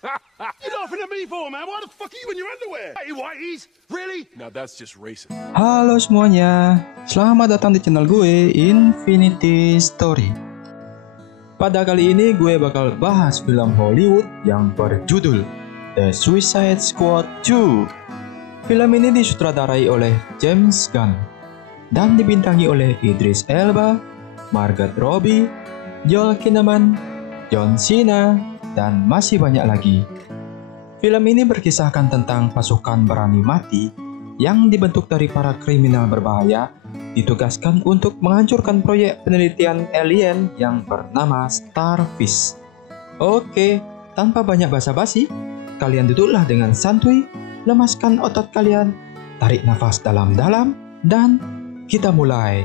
You're laughing at me for, man? Why the fuck are you in your underwear? Hey, whiteys? Really? Now that's just racist. Halo semuanya, selamat datang di channel gue Infinity Story. Pada kali ini gue bakal bahas film Hollywood yang berjudul The Suicide Squad 2. Film ini disutradarai oleh James Gunn dan dibintangi oleh Idris Elba, Margot Robbie, Joel Kinnaman, John Cena, dan masih banyak lagi. Film ini berkisahkan tentang pasukan berani mati yang dibentuk dari para kriminal berbahaya ditugaskan untuk menghancurkan proyek penelitian alien yang bernama Starfish. Oke, tanpa banyak basa-basi, kalian duduklah dengan santuy, lemaskan otot kalian, tarik nafas dalam-dalam, dan kita mulai.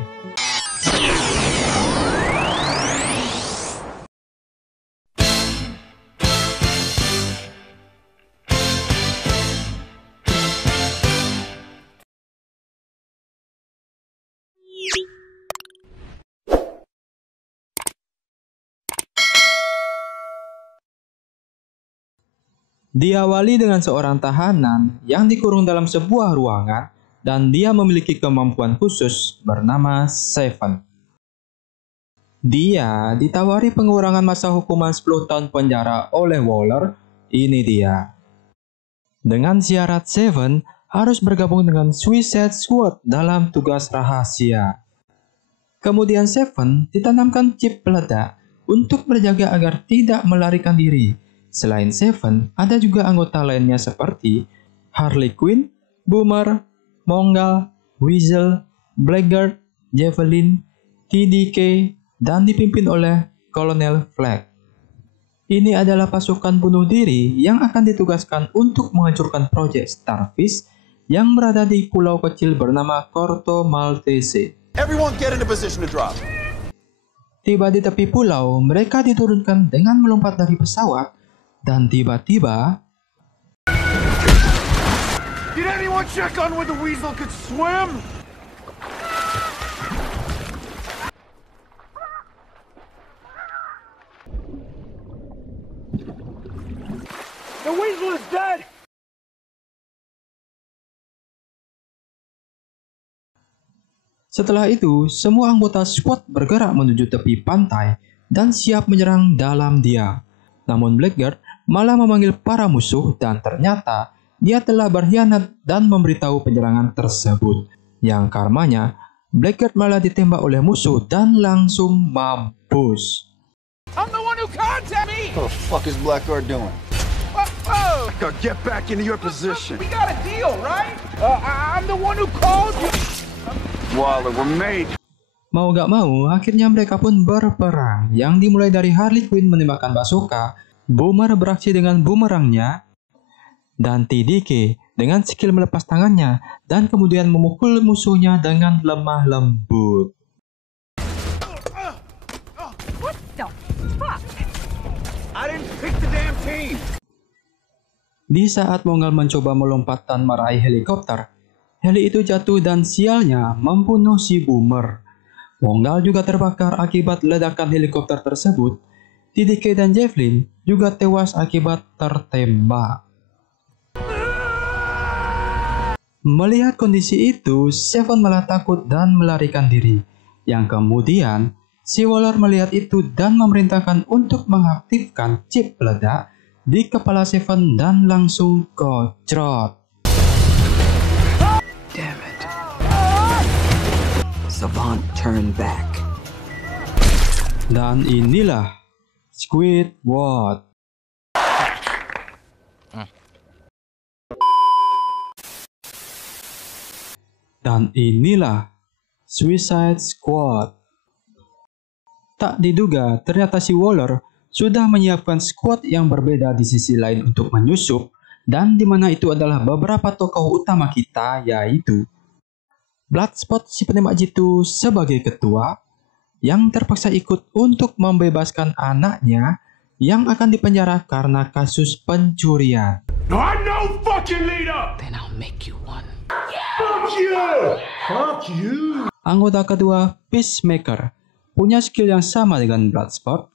Diawali dengan seorang tahanan yang dikurung dalam sebuah ruangan dan dia memiliki kemampuan khusus bernama Seven. Dia ditawari pengurangan masa hukuman 10 tahun penjara oleh Waller. Ini dia. Dengan syarat Seven harus bergabung dengan Suicide Squad dalam tugas rahasia. Kemudian Seven ditanamkan chip peledak untuk berjaga agar tidak melarikan diri. Selain Seven, ada juga anggota lainnya seperti Harley Quinn, Boomer, Mongal, Weasel, Blackguard, Javelin, TDK, dan dipimpin oleh Colonel Flag. Ini adalah pasukan bunuh diri yang akan ditugaskan untuk menghancurkan proyek Starfish yang berada di pulau kecil bernama Corto Maltese. Everyone get into position to drop. Tiba di tepi pulau, mereka diturunkan dengan melompat dari pesawat. Dan tiba-tiba, Did anyone check on whether the weasel could swim? The weasel is dead! setelah itu, semua anggota squad bergerak menuju tepi pantai dan siap menyerang dalam diam. Namun Blackguard malah memanggil para musuh dan ternyata dia telah berkhianat dan memberitahu penyerangan tersebut. Yang karmanya, Blackguard malah ditembak oleh musuh dan langsung mampus. I'm the one who contacted me! What the fuck is Blackguard doing? Whoa! Get back into your position. We got a deal, right? I'm the one who called you! Waller, we're made. Mau gak mau, akhirnya mereka pun berperang, yang dimulai dari Harley Quinn menembakkan bazooka, Boomer beraksi dengan bumerangnya, dan TDK dengan skill melepas tangannya dan kemudian memukul musuhnya dengan lemah lembut. What the fuck? I didn't pick the damn team! Di saat Mongal mencoba melompat dan meraih helikopter, heli itu jatuh dan sialnya membunuh si Boomer. Mongal juga terbakar akibat ledakan helikopter tersebut. TDK dan Javelin juga tewas akibat tertembak. Melihat kondisi itu, Seven malah takut dan melarikan diri. Yang kemudian, si Waller melihat itu dan memerintahkan untuk mengaktifkan chip peledak di kepala Seven dan langsung kocrot. Damn it. Savant turned back. Dan inilah Squidward. Dan inilah Suicide Squad. Tak diduga, ternyata si Waller sudah menyiapkan squad yang berbeda di sisi lain untuk menyusup, dan di mana itu adalah beberapa tokoh utama kita, yaitu Bloodsport si penembak jitu sebagai ketua, yang terpaksa ikut untuk membebaskan anaknya yang akan dipenjara karena kasus pencurian. No, I'm no fucking leader! Then I'll make you one. Fuck you! Fuck you! Anggota kedua, Peacemaker, punya skill yang sama dengan Bloodsport.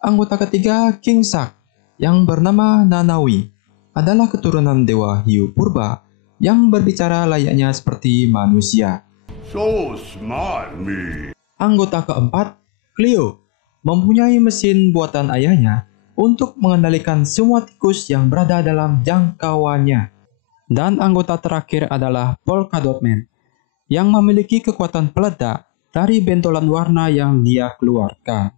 Anggota ketiga, King Shark, yang bernama Nanawi adalah keturunan dewa hiu purba yang berbicara layaknya seperti manusia. So smart, me. Anggota keempat, Cleo, mempunyai mesin buatan ayahnya untuk mengendalikan semua tikus yang berada dalam jangkauannya. Dan anggota terakhir adalah Polka Dot Man, yang memiliki kekuatan peledak dari bentolan warna yang dia keluarkan.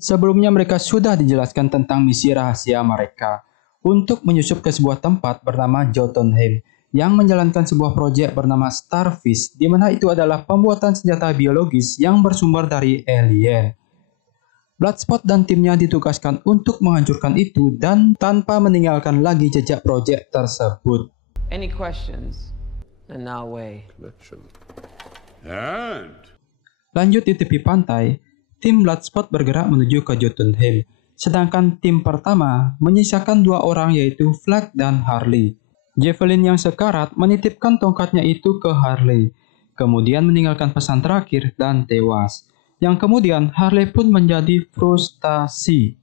Sebelumnya mereka sudah dijelaskan tentang misi rahasia mereka untuk menyusup ke sebuah tempat bernama Jotunheim yang menjalankan sebuah proyek bernama Starfish, di mana itu adalah pembuatan senjata biologis yang bersumber dari alien. Bloodspot dan timnya ditugaskan untuk menghancurkan itu dan tanpa meninggalkan lagi jejak proyek tersebut. Any questions? And now way. And Lanjut di tepi pantai, tim Bloodspot bergerak menuju ke Jotunheim, sedangkan tim pertama menyisakan 2 orang yaitu Flag dan Harley. Javelin yang sekarat menitipkan tongkatnya itu ke Harley, kemudian meninggalkan pesan terakhir dan tewas. Yang kemudian Harley pun menjadi frustasi.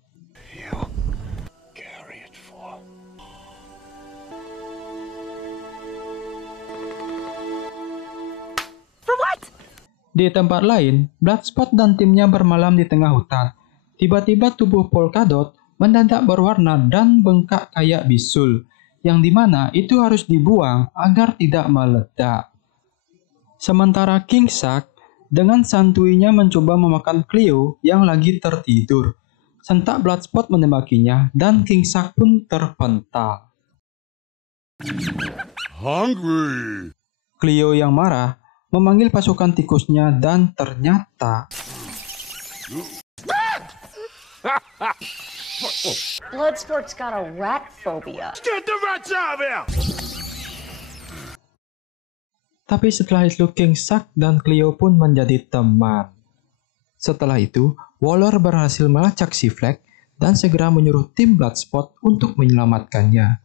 For what? Di tempat lain, Bloodspot dan timnya bermalam di tengah hutan. Tiba-tiba tubuh Polka Dot mendadak berwarna dan bengkak kayak bisul, yang dimana itu harus dibuang agar tidak meledak. Sementara King Shark dengan santuinya mencoba memakan Cleo yang lagi tertidur. Sentak Bloodspot menembakinya dan King Shark pun terpental. hungry. Cleo yang marah memanggil pasukan tikusnya dan ternyata Bloodsport's got a rat phobia. Get the rats out of here! Tapi setelah itu King Shark dan Cleo pun menjadi teman. Setelah itu, Waller berhasil melacak si Flag dan segera menyuruh tim Bloodspot untuk menyelamatkannya.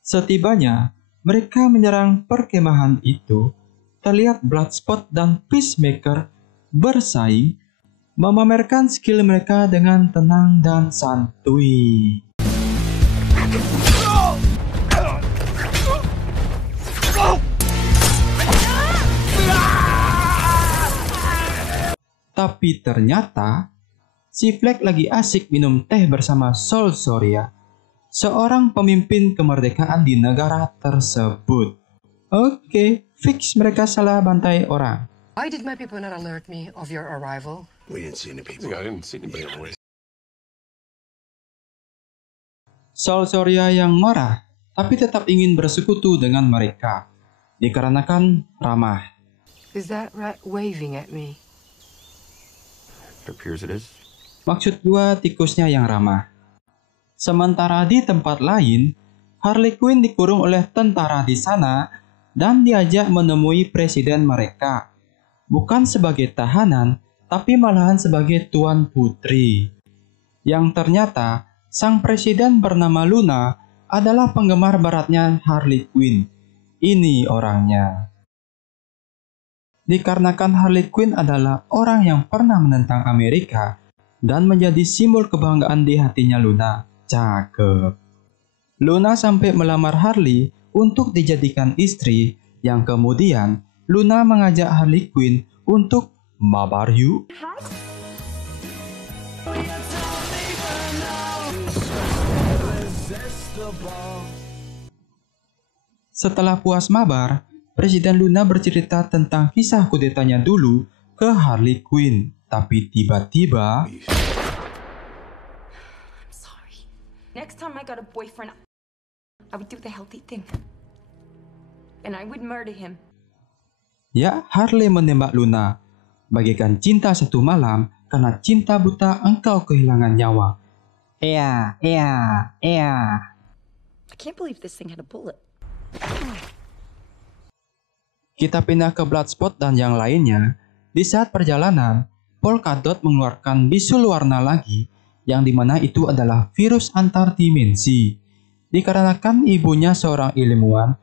Setibanya, mereka menyerang perkemahan itu. Terlihat Bloodspot dan Peacemaker bersaing, memamerkan skill mereka dengan tenang dan santuy. Tapi ternyata, si Flag lagi asik minum teh bersama Sol Soria, seorang pemimpin kemerdekaan di negara tersebut. Oke, fix mereka salah bantai orang. Why did my people not alert me of your arrival? We didn't see any people. I didn't see anybody on the way. Sol Soria yang marah, tapi tetap ingin bersekutu dengan mereka, dikarenakan ramah. Is that rat waving at me? It appears it is. Maksud gua tikusnya yang ramah. Sementara di tempat lain, Harley Quinn dikurung oleh tentara di sana dan diajak menemui presiden mereka. Bukan sebagai tahanan, tapi malahan sebagai tuan putri. Yang ternyata, sang presiden bernama Luna adalah penggemar beratnya Harley Quinn. Ini orangnya. Dikarenakan Harley Quinn adalah orang yang pernah menentang Amerika dan menjadi simbol kebanggaan di hatinya Luna. Cakep. Luna sampai melamar Harley untuk dijadikan istri, yang kemudian Luna mengajak Harley Quinn untuk mabar yuk. Setelah puas mabar, Presiden Luna bercerita tentang kisah kudetanya dulu ke Harley Quinn. Tapi tiba-tiba, Sorry. Next time I got a boyfriend, I would do the healthy thing. And I would murder him. ya Harley menembak Luna. Bagaikan cinta satu malam, karena cinta buta engkau kehilangan nyawa. Iya. I can't believe this thing had a bullet. Kita pindah ke Bloodspot dan yang lainnya. Di saat perjalanan, Polka Dot mengeluarkan bisul warna lagi, yang dimana itu adalah virus antar dimensi. Dikarenakan ibunya seorang ilmuwan,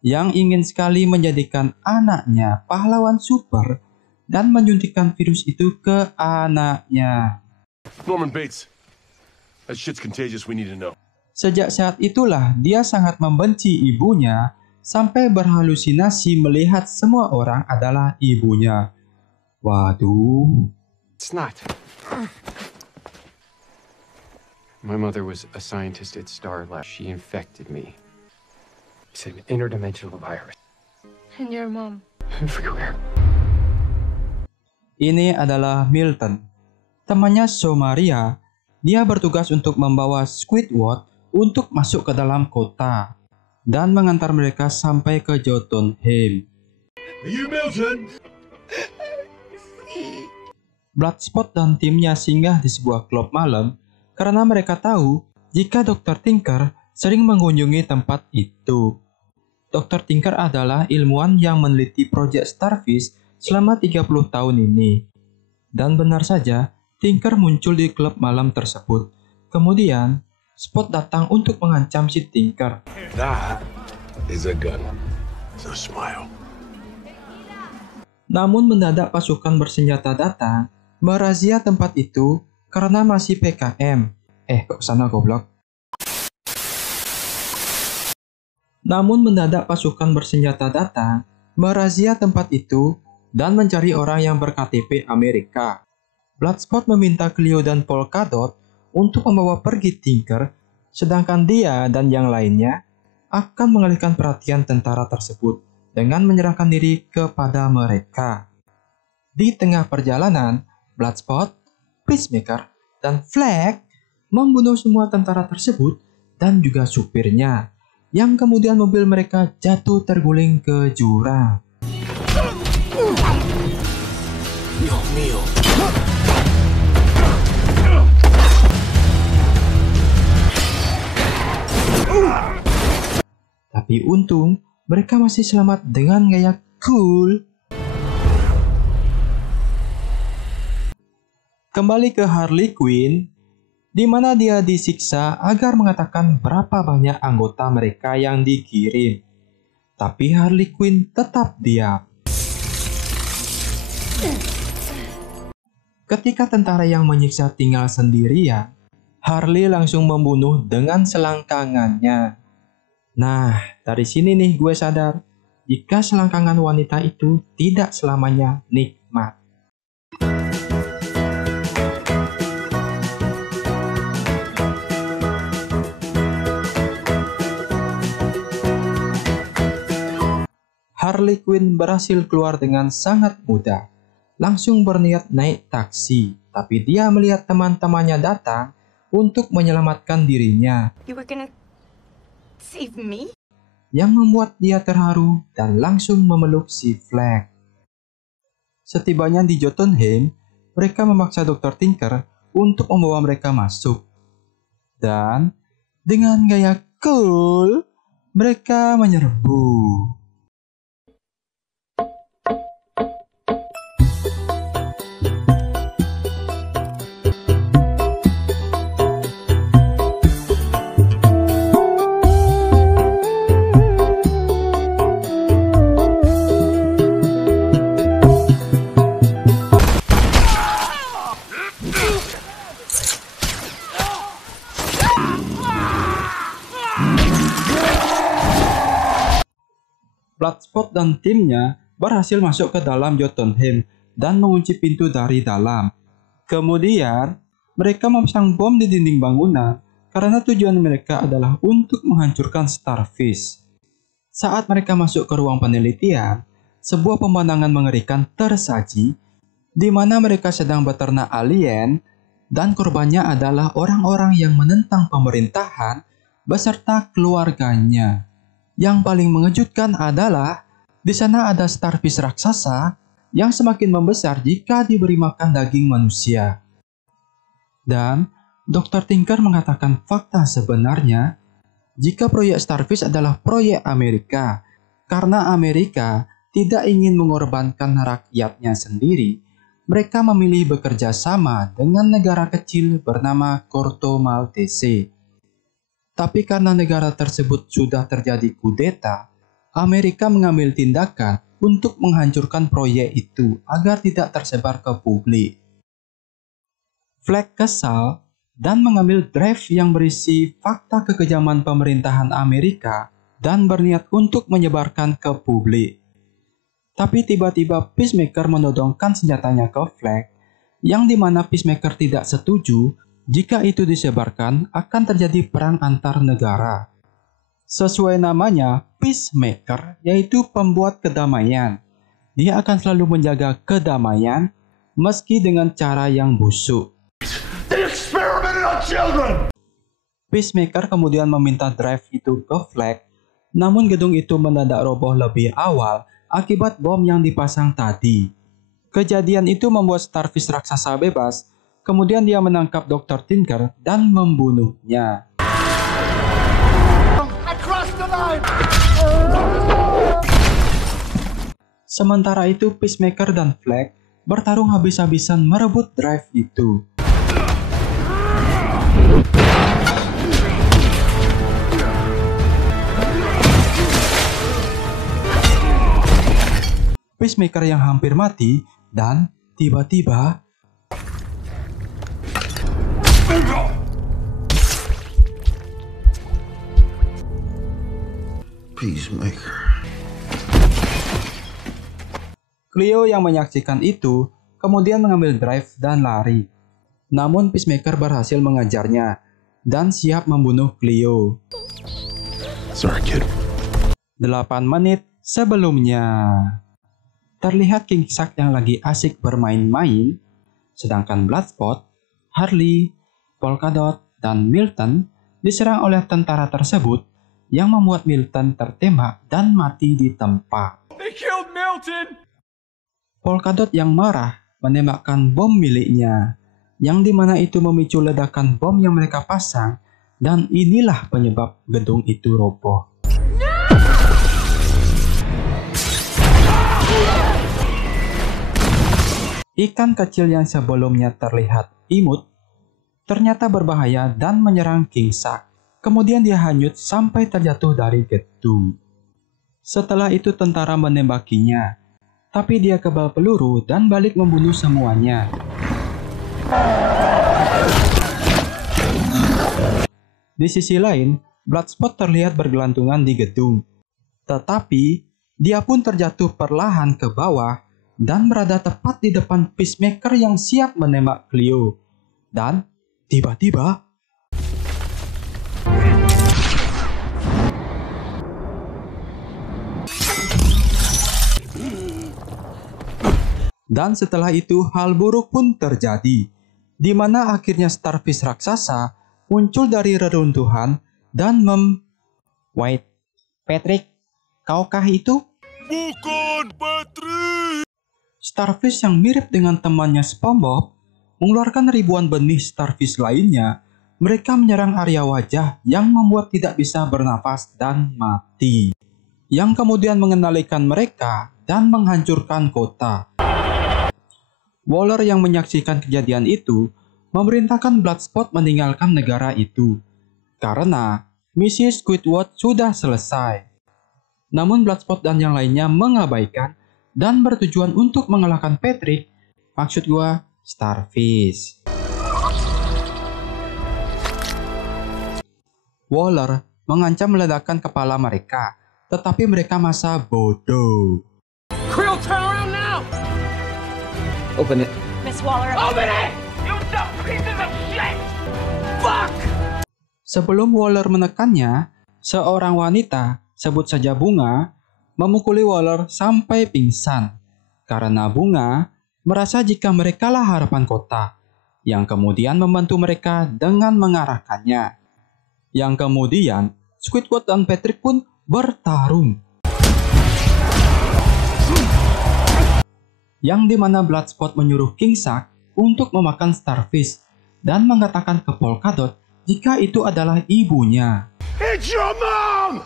yang ingin sekali menjadikan anaknya pahlawan super dan menyuntikkan virus itu ke anaknya. Norman Bates. That shit's contagious, we need to know. Sejak saat itulah dia sangat membenci ibunya sampai berhalusinasi melihat semua orang adalah ibunya. Waduh. It's not. My mother was a scientist at Starlab. She infected me. It's an interdimensional virus. And your mom? Everywhere. Ini adalah Milton. Temannya Somaria, dia bertugas untuk membawa Squidward untuk masuk ke dalam kota dan mengantar mereka sampai ke Jotunheim. You, Milton? Bloodspot dan timnya singgah di sebuah klub malam karena mereka tahu jika Dr. Tinker sering mengunjungi tempat itu. Dr. Tinker adalah ilmuwan yang meneliti proyek Starfish selama 30 tahun ini. Dan benar saja, Tinker muncul di klub malam tersebut. Kemudian, Spot datang untuk mengancam si Tinker. That is a gun. So smile. Namun mendadak pasukan bersenjata datang, merazia tempat itu karena masih PKM. Kok sana goblok? Namun mendadak pasukan bersenjata datang, merazia tempat itu dan mencari orang yang berKTP Amerika. Bloodspot meminta Cleo dan Polkadot untuk membawa pergi Tinker, sedangkan dia dan yang lainnya akan mengalihkan perhatian tentara tersebut dengan menyerahkan diri kepada mereka. Di tengah perjalanan, Bloodspot, Peacemaker, dan Flag membunuh semua tentara tersebut dan juga supirnya, yang kemudian mobil mereka jatuh terguling ke jurang. Tapi untung, mereka masih selamat dengan gaya cool. Kembali ke Harley Quinn, di mana dia disiksa agar mengatakan berapa banyak anggota mereka yang dikirim. Tapi Harley Quinn tetap diam. Ketika tentara yang menyiksa tinggal sendirian, Harley langsung membunuh dengan selangkangannya. Nah, dari sini nih gue sadar, jika selangkangan wanita itu tidak selamanya nikmat. Harley Quinn berhasil keluar dengan sangat mudah. Langsung berniat naik taksi, tapi dia melihat teman-temannya datang untuk menyelamatkan dirinya. You were gonna save me? Yang membuat dia terharu dan langsung memeluk si Flag. Setibanya di Jotunheim, mereka memaksa Dr. Tinker untuk membawa mereka masuk. Dan dengan gaya cool, mereka menyerbu. Bloodspot dan timnya berhasil masuk ke dalam Jotunheim dan mengunci pintu dari dalam. Kemudian, mereka memasang bom di dinding bangunan karena tujuan mereka adalah untuk menghancurkan Starfish. Saat mereka masuk ke ruang penelitian, sebuah pemandangan mengerikan tersaji di mana mereka sedang beternak alien dan korbannya adalah orang-orang yang menentang pemerintahan beserta keluarganya. Yang paling mengejutkan adalah di sana ada Starfish raksasa yang semakin membesar jika diberi makan daging manusia. Dan Dr. Tinker mengatakan fakta sebenarnya jika proyek Starfish adalah proyek Amerika karena Amerika tidak ingin mengorbankan rakyatnya sendiri. Mereka memilih bekerja sama dengan negara kecil bernama Corto Maltese. Tapi karena negara tersebut sudah terjadi kudeta, Amerika mengambil tindakan untuk menghancurkan proyek itu agar tidak tersebar ke publik. Flag kesal dan mengambil drive yang berisi fakta kekejaman pemerintahan Amerika dan berniat untuk menyebarkan ke publik. Tapi tiba-tiba Peacemaker menodongkan senjatanya ke Flag, yang dimana Peacemaker tidak setuju jika itu disebarkan akan terjadi perang antar negara. Sesuai namanya, Peacemaker yaitu pembuat kedamaian. Dia akan selalu menjaga kedamaian meski dengan cara yang busuk. They experimented on children! Peacemaker kemudian meminta drive itu ke Flag, namun gedung itu mendadak roboh lebih awal akibat bom yang dipasang tadi. Kejadian itu membuat Starfish raksasa bebas, kemudian dia menangkap Dr. Tinker dan membunuhnya. I crossed the line! Sementara itu Peacemaker dan Flag bertarung habis-habisan merebut drive itu. Peacemaker yang hampir mati dan tiba-tiba Peacemaker. Cleo yang menyaksikan itu kemudian mengambil drive dan lari. Namun Peacemaker berhasil mengajarnya dan siap membunuh Cleo. Sorry, kid. 8 menit sebelumnya. Terlihat Kingshak yang lagi asik bermain-main, sedangkan Bloodspot, Harley, Polkadot, dan Milton diserang oleh tentara tersebut yang membuat Milton tertembak dan mati di tempat. They killed Milton! Polkadot yang marah menembakkan bom miliknya, yang dimana itu memicu ledakan bom yang mereka pasang, dan inilah penyebab gedung itu roboh. Ikan kecil yang sebelumnya terlihat imut, ternyata berbahaya dan menyerang Kingshak. Kemudian dia hanyut sampai terjatuh dari gedung. Setelah itu tentara menembakinya, tapi dia kebal peluru dan balik membunuh semuanya. Di sisi lain, Bloodspot terlihat bergelantungan di gedung. Tetapi, dia pun terjatuh perlahan ke bawah dan berada tepat di depan Peacemaker yang siap menembak Cleo. Dan tiba-tiba dan setelah itu hal buruk pun terjadi, di mana akhirnya Starfish raksasa muncul dari reruntuhan dan Wait, Patrick, kaukah itu? Bukan, Patrick! Starfish yang mirip dengan temannya SpongeBob mengeluarkan ribuan benih Starfish lainnya. Mereka menyerang area wajah yang membuat tidak bisa bernafas dan mati, yang kemudian mengendalikan mereka dan menghancurkan kota. Waller yang menyaksikan kejadian itu memerintahkan Bloodspot meninggalkan negara itu karena misi Squidward sudah selesai. Namun Bloodspot dan yang lainnya mengabaikan dan bertujuan untuk mengalahkan Patrick, maksud gua Starfish. Waller mengancam meledakkan kepala mereka, tetapi mereka masa bodoh. Krill, turn around now! Open it. Miss Waller. Open it! You dumb pieces of shit! Fuck! Sebelum Waller menekannya, seorang wanita, sebut saja Bunga, memukuli Waller sampai pingsan. Karena Bunga merasa jika merekalah harapan kota, yang kemudian membantu mereka dengan mengarahkannya. Yang kemudian, Squidward dan Patrick pun bertarung. Yang dimana Bloodspot menyuruh Kingshak untuk memakan Starfish dan mengatakan ke Polkadot jika itu adalah ibunya. It's your mom!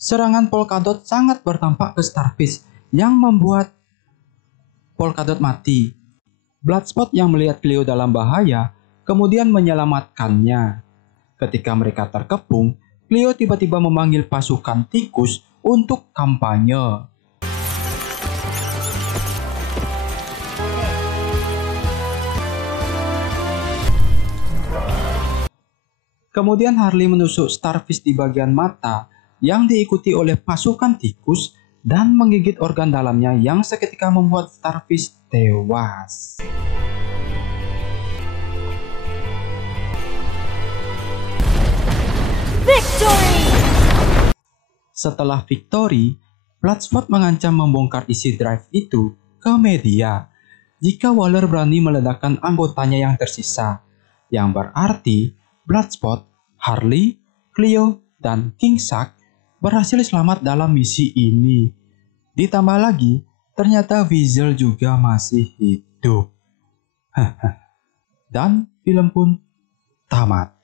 Serangan Polkadot sangat bertampak ke Starfish yang membuat Polkadot mati. Bloodspot yang melihat Cleo dalam bahaya kemudian menyelamatkannya. Ketika mereka terkepung, Cleo tiba-tiba memanggil pasukan tikus untuk kampanye. Kemudian Harley menusuk Starfish di bagian mata yang diikuti oleh pasukan tikus dan menggigit organ dalamnya yang seketika membuat Starfish tewas. Victory! Setelah victory, Bloodsport mengancam membongkar isi drive itu ke media jika Waller berani meledakkan anggotanya yang tersisa, yang berarti Bloodsport, Harley, Cleo, dan King Shark berhasil selamat dalam misi ini. Ditambah lagi, ternyata Weasel juga masih hidup. Dan film pun tamat.